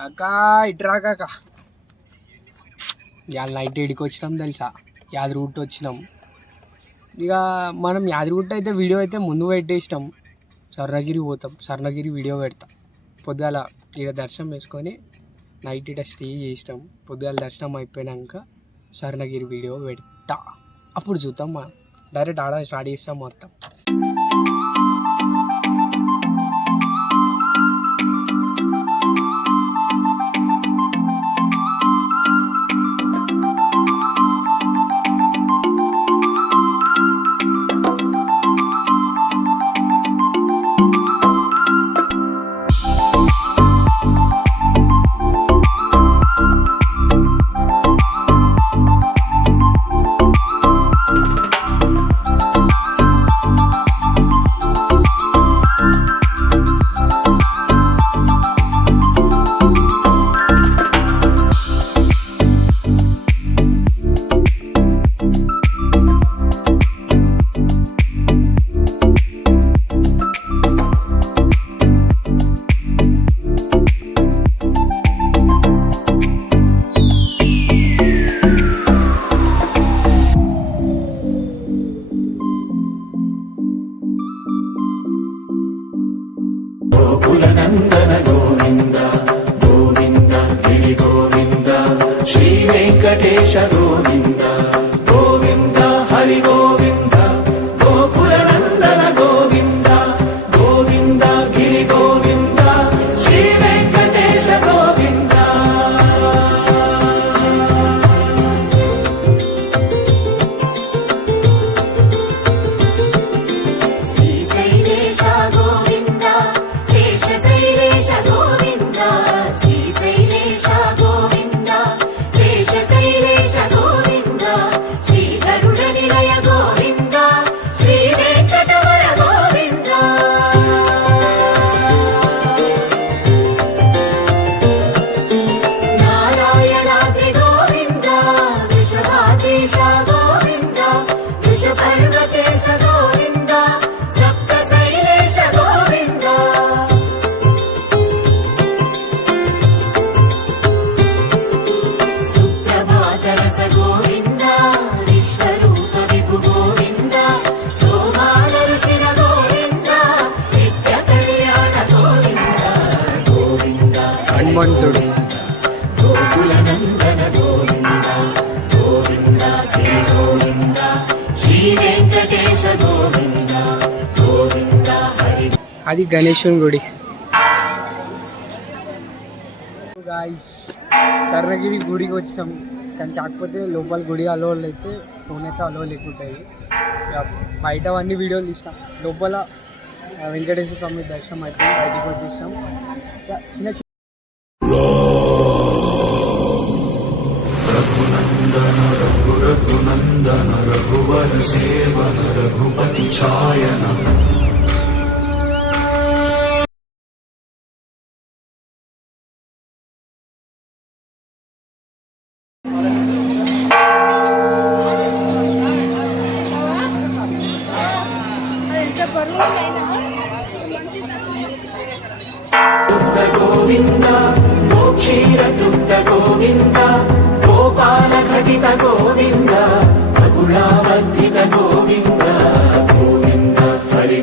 కాకా ఇట్రా కాకా. ఇవాళ నైట్ ఏడికి వచ్చినాం తెలుసా, యాదగిరిగుట్ట వచ్చినాం. ఇక మనం యాదగిరిగుట్ట అయితే వీడియో అయితే ముందు పెట్టేసినాం, స్వర్ణగిరి పోతాం. స్వర్ణగిరి వీడియో పెడతాం. పొద్దుగాల ఇక్కడ దర్శనం వేసుకొని నైట్ ఇక్కడ స్టే చేసినాం. పొద్దుగాల దర్శనం అయిపోయినాక స్వర్ణగిరి వీడియో పెడతా. అప్పుడు చూద్దాం, మనం డైరెక్ట్ ఆడ స్టార్ట్ చేస్తాం మొత్తం. నందన గోవింద గోవింద గిరి గోవింద శ్రీ వెంకటేశ గోవింద గోవింద హరి గోవింద గోకుల నందన గోవింద గోవింద గిరి గోవింద శ్రీ వెంకటేశ గోవింద. శ్రీశైలేశ గోవింద శేషశైలేశ గోవింద శ్రీశైలేశ గోవింద శేషశైలేశ గోవింద శ్రీ గరుడ నిలయ గోవింద శ్రీ వెంకటవర గోవింద. నారాయణాద్రి గోవింద వృషభాద్రీశ గోవింద వృషపర్వతేశ గోవింద సప్తశైలేశ గోవింద. సుప్రభాతరస గోవింద విశ్వరూప విభు గోవింద గోమాల రుచిన గోవింద నిత్య కళ్యాణ గోవింద గోవింద హనుమంతుడు గోకుల నందన గోవింద గోవింద గిరి గోవింద శ్రీ వెంకటేశ గోవింద గోవింద హరి. అది గణేశుని గుడి. గాయ్స్, స్వర్ణగిరి గుడికి వచ్చినాం, కానీ కాకపోతే లోపల గుడి అలో అయితే ఫోన్ అయితే అలో లేకుంటాయి. ఇక బయట అన్ని వీడియోలు తీసినాం. లోపల వెంకటేశ్వర స్వామి దర్శనం అయిపోయి బయటికి వచ్చేసినాం. ఇక చిన్న చిన్న రఘునందన రఘు రఘునందన రఘువర సేవన రఘుపతి ఛాయన. గోవింద గోక్షీర తృప్త గోవింద గోపాల ఘటిత గోవింద బహుళావర్ధిత గోవింద గోవింద హరి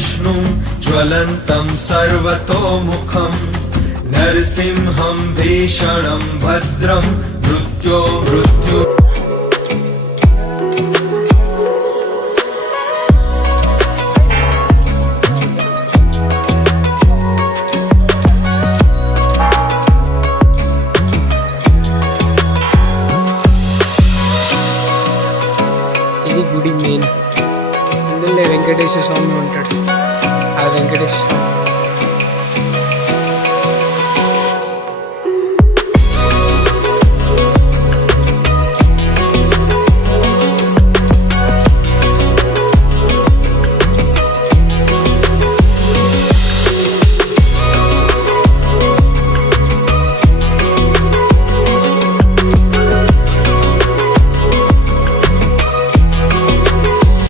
विष्णुं ज्वलन्तं सर्वतोमुखं नरसिंहं भीषणं भद्रं मृत्यु ఇది గుడి మెయిన్ ఇందులో వెంకటేశ్వర స్వామి ఉంటాడు ఆ వెంకటేశ్వర స్వామి